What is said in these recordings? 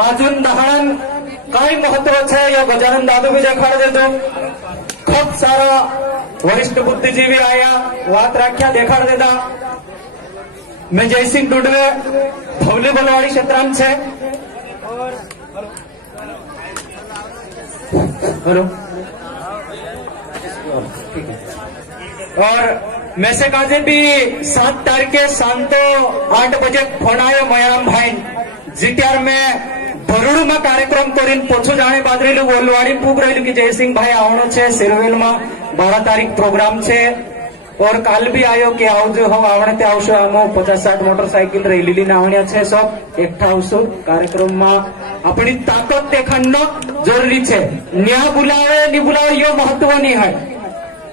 अजून दहाण काय महत्वाचं आहे या गजानन दादू भी देखाड देतो. खूप सारा वरिष्ठ बुद्धिजीवी आया वात राख्या देखाड देता. मैं जयसिंह डुडवे भवली बलवाड़ी क्षेत्रांत से हेलो और मैं से काजे भी 7 तारीखे शांतो 8 बजे फोन आयो मयाराम भाई जीटीआर में भरूड़ में कार्यक्रम करीन पोछो जाने बाद रहेलू बोलवाड़ी पूग रहेलू कि जयसिंह भाई आवनो छे सिरवेल में 12 तारीख प्रोग्राम छे. और काल भी आयो कि आवजो हो आवणे ते आवशो. आमो 50-60 मोटरसायकल रेलीली नावण्या छे. सब एकठा आवशो कार्यक्रम में अपनी ताकत देखाडणं जरूरी छे. न्या बुलावे नि बुलावे यो महत्वनी है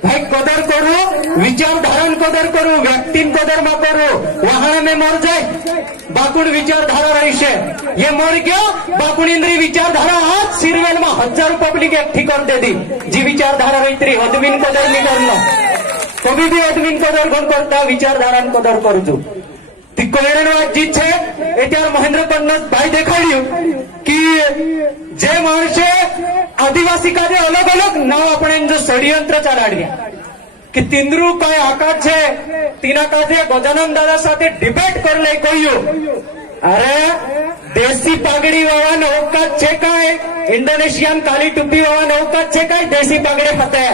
भाई. कदर करो विचारधारा कदर करो व्यक्ति कदर में करो. वहां में मर जाए बाकुड़ विचारधारा रही है ये मर गया बाकुड़ इंद्री विचारधारा आज सिरवेल में 1000 पब्लिक एकठी कर दे दी. जी विचारधारा रही तरी अदमीन कदर नहीं करना. कभी भी अदमीन कदर कोण करता विचारधारा कदर करजो. ती कोयरण વાત जी છે એ ત્યારે મહેન્દ્ર પન્નસ ભાઈ દેખાડ્યું कि જે માણસે આદિવાસી કાજે અલગ અલગ નામ આપણે જો ષડયંત્ર ચલાડ્યા कि तिंद्रू काय आकाश છે तीना काजे गजानन दादा સાથે ડિબેટ कर લઈ કહ્યું अरे देसी पागड़ी वावान औकात છે काय इंडोनेशियन काली टोपी वावान औकात છે काय देसी पागड़ी फते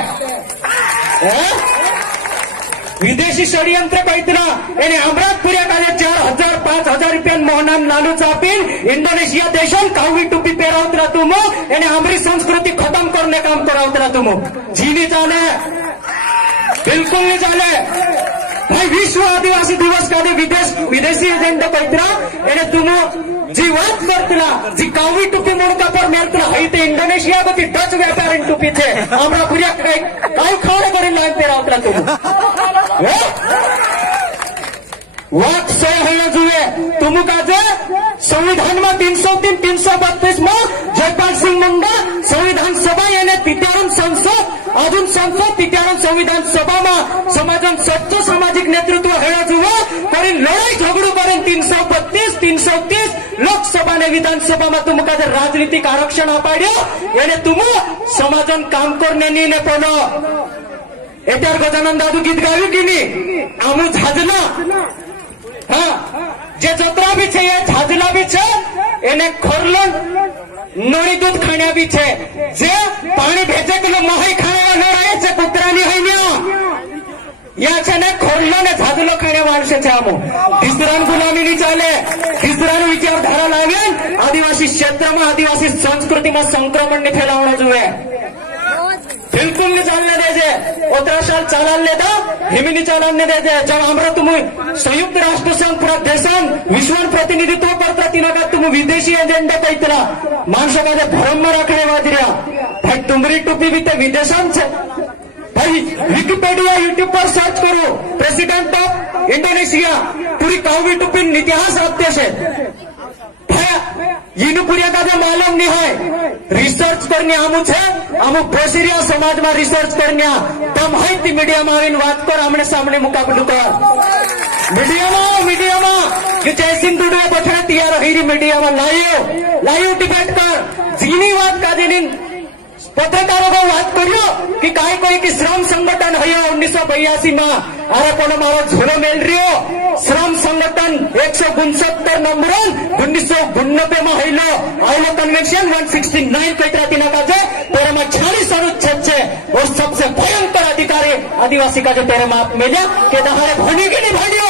विदेशी षडयंत्र कैतना એને અમરાતપુરિયા કાલે 4000-5000 રૂપિયા મોહનાન નાલુ ચાપીન इंडोनेशिया देशान कावी टोपी પહેરાવતરા तुमो એને આમરી संस्कृति खत्म करने काम करावतरा तुमो. जी नहीं चाले बिल्कुल नहीं चाले भाई. विश्व आदिवासी दिवस का विदेशी एजेंडा कैतना એને तुमो जी વાત કરતલા जी कावी टोपी मोड़का पर मेरतला है ते इंडोनेशिया गती डच व्यापारी टोपी छे अमरापुरिया काय खाणे करी लाग પહેરાવતરા तुमो. वाक सौ होना जुए तुम काजे संविधान में 303-332 में जयपाल सिंह मुंडा संविधान सभा यानी तित्यारण संसद अजून संसद तित्यारण संविधान सभा में समाजन सच्चो सामाजिक नेतृत्व हेड़ा जुए करीन लड़ाई झगड़ू करीन 332-330 लोकसभा ने विधानसभा में तुम काजे राजनीतिक आरक्षण अपाड्यो यानी तुम समाजन काम करने नहीं ने पण एटार गजानन दादू गीत गाव्યું की नहीं आमू झाजला हाँ जे जत्रा भी छे ये झाजला भी छे एने खोरलन नोनी दूध खाण्या भी छे जे पाणी भेजे किलो महाई खाण्या लढाय छे कुत्रानी हैन्या या छे ने खोरलो ने झाजलो खाण्या माणसे छे आमो. तिसरान गुलामी नहीं चाले तिसरान विचारधारा लावेन आदिवासी क्षेत्र में आदिवासी संस्कृति में संक्रमण नहीं फैलावणो जुए. बिल्कुल नहीं चलने देजे. 15 साल चालान लेता हिमी नहीं चालाने देजे. जब हमरा तुम संयुक्त राष्ट्र संघ पूरा देशान विश्वन प्रतिनिधित्व करता तीना का तुम विदेशी एजेंडा कैतला माणसों का भरम में रखने वाजरिया भाई. तुमरी टोपी भी ते विदेशान छे भाई. विकिपीडिया यूट्यूब पर सर्च करो प्रेसिडेंट ऑफ इंडोनेशिया पूरी कावी टोपी इतिहास आपते छे पूरी का मालूम नहीं है. रिसर्च करने आमू छे आमू ब्रोसिरिया समाज में रिसर्च करने तम है ती मीडिया में आवीने बात कर आमने सामने मुकाबलो कर. मीडिया में कि जयसिंह डुडवे बैठे तैयार रही मीडिया में लाइव डिबेट कर जीनी बात का जीनी पत्रकारों को बात करियो कि काय कोई की श्रम संगठन है 1982 में अरे पण मारो झोलो मेल रियो श्रम संगठन 169 नंबर 1989 में हैलो आइलो कन्वेंशन 169 कैतरा तीना का जे तेरे में 46 अनुच्छेद छे और सबसे भयंकर अधिकारी आदिवासी का जो तेरे में आप मिला के दहाड़े भणी की नहीं भणियो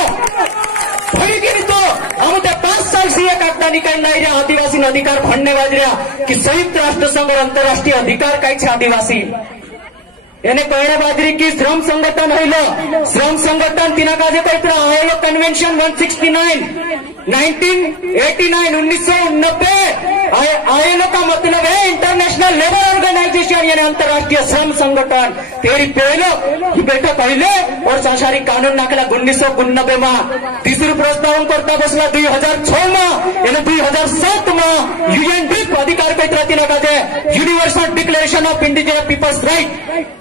भणी की नहीं तो हम 5 साल से एक कागदा निकाल लाई रे आदिवासी अधिकार भणने वाज रहा कि संयुक्त राष्ट्र संघ और अंतरराष्ट्रीय अधिकार काय छे आदिवासी એને કહેણે બાજરી की श्रम संगठन हैलो श्रम संगठन तीना काजे कैतरा आइलो कन्वेंशन 169 1989 आइलो का मतलब है इंटरनेशनल लेबर ऑर्गेनाइजेशन यानी अंतरराष्ट्रीय श्रम संगठन तेरी पहलो बैठक पहले और सांसारिक कानून नाखेला 1989 में तीसरू प्रस्ताव करता बसला 2006 में यानी 2007 में यूएनडीप अधिकार कैतरा तीना काजे universal declaration of indigenous peoples right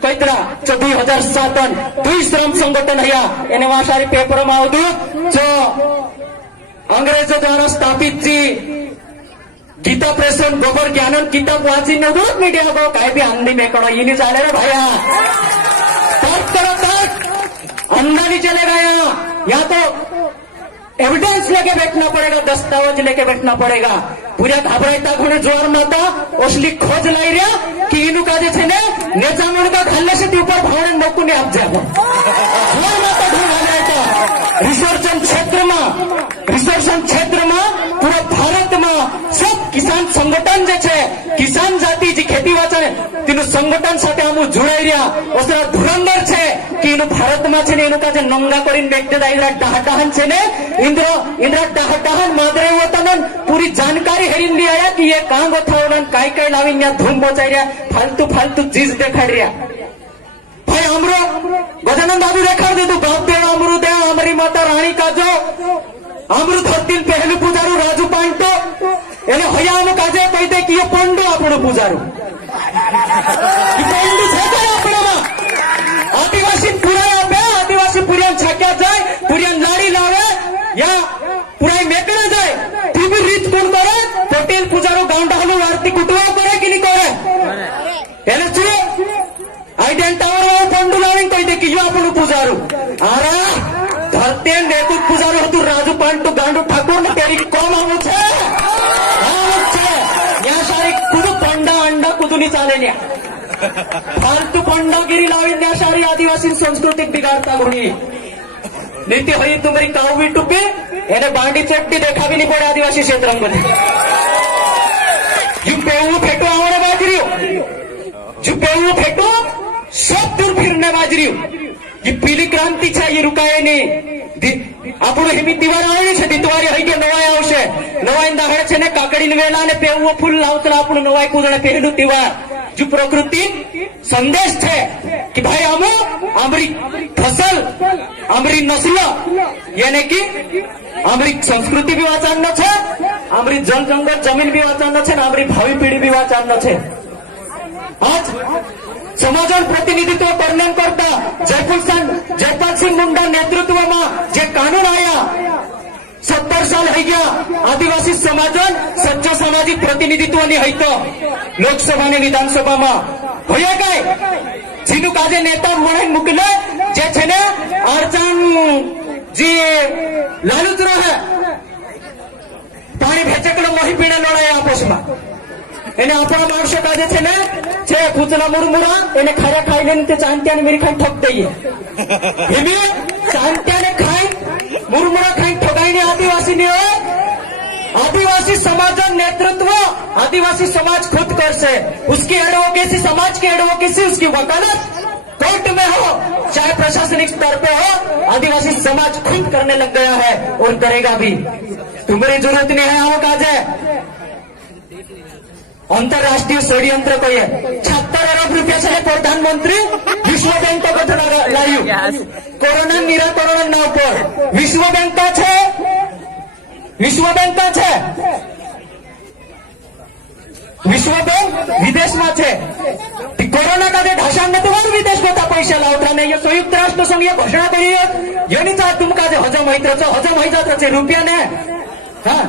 कैतरा 2007 दुई श्रम संगठन है एने वहां सारी पेपर में आवदू जो अंग्रेजों द्वारा स्थापित थी गीता प्रेसन गोबर ज्ञानन किताब वाची नव्हतं मीडिया गो काय बी अंधी मेकड़ो इनी चाले रे भैया तर्क करो तर्क अंधा नहीं चलेगा या तो एविडेंस लेके बैठना पड़ेगा दस्तावेज लेके बैठना पड़ेगा पूरा घबरायता घोड़े जोर माता ओसली खोज लाई रहा कि इनु का जे ने नेचा मुड़का खाल्ले से ऊपर भावने नौकू ने आप जाबो जोर माता ढूंढा रिसर्चन क्षेत्र में पूरा भारत में सब किसान संगठन जे छे किसान जाति जी खेती वाचा तीनु संगठन साथे आमु जोड़ाई रहा ओसरा धुरंधर छे कि इनु भारत में छे ने इनु का जे नंगा करीन बेटे दाइरा डाहडाहन छे ने इंद्र डाहडाहन मादरे वतनन पूरी जानकारी हेरिन दी आया कि ये काम गोथावनन काय काय लावीन या धूम बोचाई रहा फालतू चीज देखाड़ रहा भाई अमरो गजानन दादू देखाड़ दे तू बाप देव अमरू देव अमरी माता रानी काजो अमरू धरती पहलू पूजारू राजू पांटो એને હયાનો કાજે કહી દે કે એ પંડો આપણો પૂજારો એ પંડો છે કે આપણામાં આદિવાસી પુરાય આપે આદિવાસી પુરિયાન છાક્યા જાય પુરિયાન લાડી લાવે या પુરાય મેકડા જાય ती भी રીત કોણ કરે પટેલ પૂજારો ગાંડા હલો આરતી કુટવા કરે કે નહીં કરે એને શું આઈડેન્ટ ટાવર પંડો લાવીને કહી દે કે એ આપણો પૂજારો આરા ધરતી નેતુ પૂજારો હતું રાજુ પાંટો ગાંડો ઠાકોર ને તેરી કોમ આવું છે कुदुनी चालेल्या फालतू पंडागिरी लावीन या सारी आदिवासी संस्कृति बिगाड़ता गुणी नीति हुई तुम्हारी काऊ भी टुपी यानी बांडी चट्टी देखा भी नहीं पड़े आदिवासी क्षेत्र में जो पेऊ फेटो आवड़े बाजरी जो पेऊ फेटो सब दूर फिरने बाजरी ये पीली क्रांति छे ये रुकाए नहीं આપણું હિમી દિવાર આવડી છે દિતવારી હઈ ગયો નવાય આવશે નવાઈ દાહડે છે ને કાકડીને વેલા ને પેવું ફૂલ લાવતલા આપણું નવાઈ કૂદણે પહેલું દિવાર जो प्रकृति संदेश છે कि भाई हम हमारी फसल हमारी नस्ल यानी कि हमारी संस्कृति भी वाचाणं છે हमारी जल जंगल जमीन भी वाचाणं છે ને हमारी भावी पीढ़ी भी वाचाणं છે आज समाजन प्रतिनिधित्व वर्णन करता जयपाल सिंह मुंडा नेतृत्व में जे कानून आया 70 साल है गया आदिवासी समाजन सच्चो सामाजिक प्रतिनिधित्व नहीं है तो लोकसभा ने विधानसभा में होया काय जीनु काजे नेता मणाई मुकले जे छे ने अडचण जी लालूच रहे पाणी भेचकड़ो मोही पीणे लड़ाई आपस में એને આપણા માણસો કાજે છે ને છે પૂતળા મુરમુરા એને ખારા ખાઈ લઈને તે ચાંત્યાને મેરી ખાઈ ઠોક દઈએ એમે ચાંત્યાને ખાઈ મુરમુરા ખાઈ ઠોકાઈને આદિવાસી ને आदिवासी समाज नेतृत्व आदिवासी समाज खुद कर से उसकी एडवोकेसी समाज की एडवोकेसी उसकी वकालत कोर्ट में हो चाहे प्रशासनिक स्तर पे हो आदिवासी समाज खुद करने लग गया है और करेगा भी तुम्हारी जरूरत नहीं है आओ काजे अंतरराष्ट्रीय षड्यंत्र को है 76 अरब रुपया से प्रधानमंत्री विश्व बैंक को लायु कोरोना निराकरण नाव पर विश्व बैंक का है विश्व बैंक का है विश्व बैंक विदेश में है कोरोना का ढाषण तुम्हारे विदेश में पैसा लावता नहीं ये संयुक्त राष्ट्र संघ घोषणा करी ये नहीं चाह तुम का हजम हई जात रुपया ने हाँ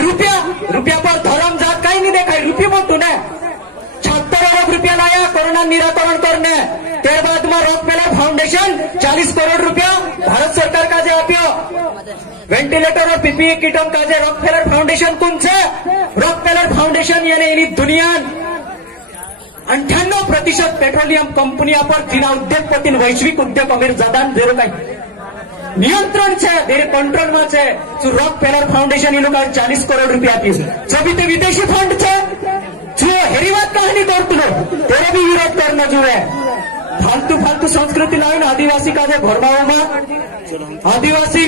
रुपया पर धर्म जात कहीं नहीं देखा रुपये मोटू ने 76 अरब रुपया लाया कोरोना निराकरण करने त्यारबाद में रॉकफेलर फाउंडेशन 40 करोड़ रुपया भारत सरकार का जे आप्यो वेंटिलेटर और पीपीई किटों का जे रॉकफेलर फाउंडेशन कौन से रॉकफेलर फाउंडेशन यानी दुनिया 98% पेट्रोलियम कंपनिया पर जिना उद्योगपति वैश्विक उद्योग अमीर जदान जेरो का नियंत्रण है तेरे कंट्रोल में है जो रॉकफेलर फाउंडेशन इन लोग 40 करोड़ रुपया थी जब ते विदेशी फंड है जो हेरी बात कहानी करते लो तेरे भी विरोध करना जो है फालतू संस्कृति लाइन आदिवासी का भरमाओ में आदिवासी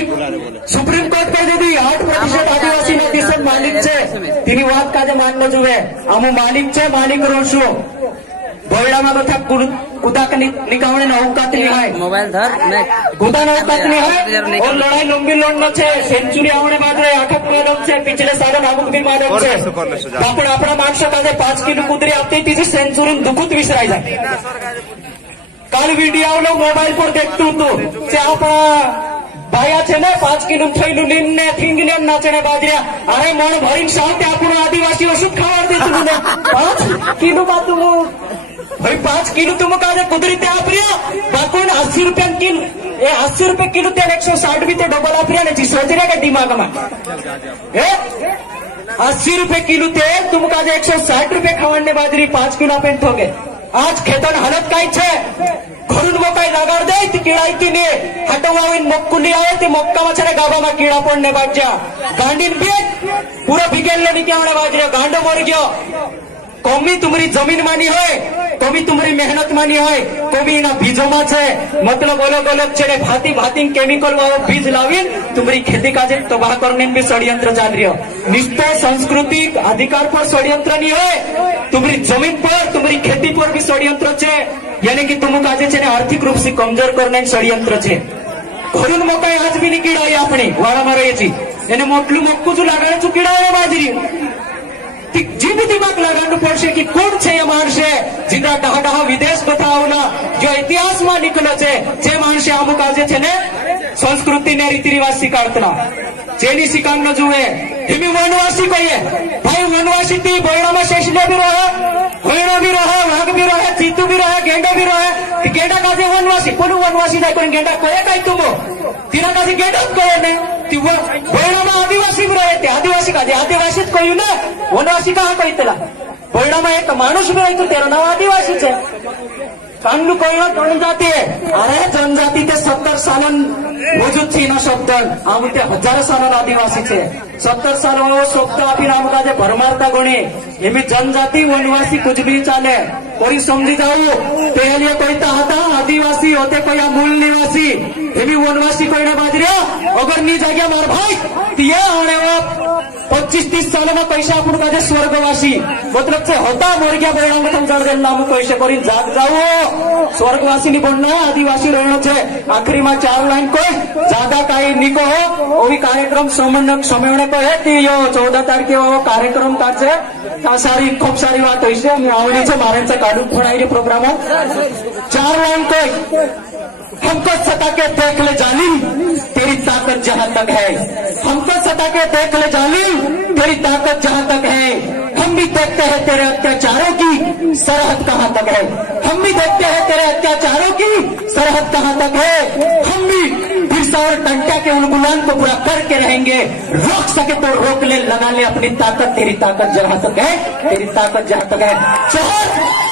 सुप्रीम कोर्ट कह दी 8% आदिवासी ने देश मालिक है तेरी बात का मानना जो है हम मालिक है मालिक रोशो भोयड़ा में बता कुदा निकावने ना औकात नहीं है मोबाइल धर कुदा ना औकात नहीं है और लड़ाई लंबी लड़ना है सेंचुरी आवने मात्र आखत मालूम है पिछले साल नामुक भी मालूम है आपण अपना माणसं का 5 किलो कुदरी आपते तिची सेंचुरी दुखुत विसराय जाते काल वीडियो लोग मोबाइल पर देखते तो ते अपना बाया छे ने 5 किलो थैलू लीने थींगने नाचने बाजरिया अरे मन भरीन साथे आपण आदिवासी ओषुध खावाड दे तुमने 5 किलो बातू भाई 5 किलो तुम काजे कुदरी ते आप्रिया बाकोन 80 रुपया किलो ए 80 रुपये किलो ते 160 भी ते डबल आप्रिया ने जी सोच रहे के दिमाग में ए 80 रुपये किलो ते तुम काजे 160 रुपये खावाडने बाजरी 5 किलो पेंट हो गए आज खेतन हालत काय छे घरून मोकाई लगाड दे ती किडाई तिने हटवावीन मक्कुली आहे ती मक्का मछरे गाबाમાં कीड़ा पड़ने बाज्या गांडीन बेट पूरा बिगेलने निकळणे बाजरे गांडो मर गयो कमी तुम्हारी जमीन मानी होय कमी तुम्हारी मेहनत मानी होय कमी ना बीजोमा छे मतलब अलग अलग छे भाती भाती केमिकल वाળો बीज लावीन तुम्हारी खेती काजे तबाह करने भी षड्यंत्र चाल रह्यो निष्ठा सांस्कृतिक अधिकार पर षड्यंत्र नहीं होय तुम्हारी जमीन पर तुम्हारी खेती पर भी षड्यंत्र छे यानी कि तुम काजे छे आर्थिक रूप से कमजोर करने षड्यंत्र छे घरून मोकाई आज भी निकीडाई आपणी वाळाમાં રહે છે એને મોટલું મક્કું લાગાડે ચૂકીડાય બાજરી जीव दिमाग लगाना पड़શે कि कोण છે એ માણસે જીદા ડહા ડહા વિદેશ બતાવના જો ઇતિહાસમાં નીકળે છે જે માણસે અમુક આજે છે ને સંસ્કૃતિ ને રીતિ રિવાજ શીખવાડતા જેની શીખાણ ન જુએ હિમી વનવાસી કહીએ ભાઈ વનવાસી થી બૈરામાં શેષલે भी रहे હોયણો भी रहे વાઘ भी रहे ચીતુ भी रहे गेंडा भी रहे गेंडा काजे वनवासी कोण वनवासी जाय कोण गेंडा कहे काय तुम तिना काजे गेंडा कहे ने ती बैराમાં आदिवासी भी रहे ते आदिवासी काजे आदिवासीच કહ્યું ને वनवासी कहा कहतेला बळडाમાં एक माणूस भी रहतो तेरा नाव आदिवासी छे कांडू कळलं जनजाती अरे जनजाती ते 70 सालन वजूद थी ना शब्द आम ते 1000 सालन आदिवासी छे 70 साल वो शब्द आपी नाम काजे भरमारता गणे एमी जनजाति वनवासी कुछ भी चाले कोई समझी जाओ पहले कहता था आदिवासी होते कोई मूल निवासी एमी वनवासी कहने बाजरे अगर नी जगह मार भाई तिया आने वो 25-30 साल में पैसा आपण काजे स्वर्गवासी मतलब से होता मर गया बळडा में तुम जड़ देल नाम पैसे करी जाग जाओ स्वर्गवासी नहीं बनना आदिवासी रहना छे आखिरी में 4 लाइन कोई जागा काई निको हो वो भी कार्यक्रम समयने को है ती यो 14 तारखे वो कार्यक्रम काढছে सारी खूब सारी बात होई छे मी आवडी छे मारेंचा काढून फोडायरी प्रोग्राम 4 लाइन कोई हमको सता के देख ले जालिम तेरी ताकत जहां तक है हमको सता के देख ले जालिम तेरी ताकत जहां तक है हम भी देखते हैं तेरे अत्याचारों की सरहद कहां तक है हम भी देखते हैं तेरे अत्याचारों की सरहद कहां तक है हम भी बिरसा और टंटा के उन गुलाम को पूरा करके रहेंगे रोक सके तो रोक ले लगा ले अपनी ताकत तेरी ताकत जहां तक है तेरी ताकत जहां तक है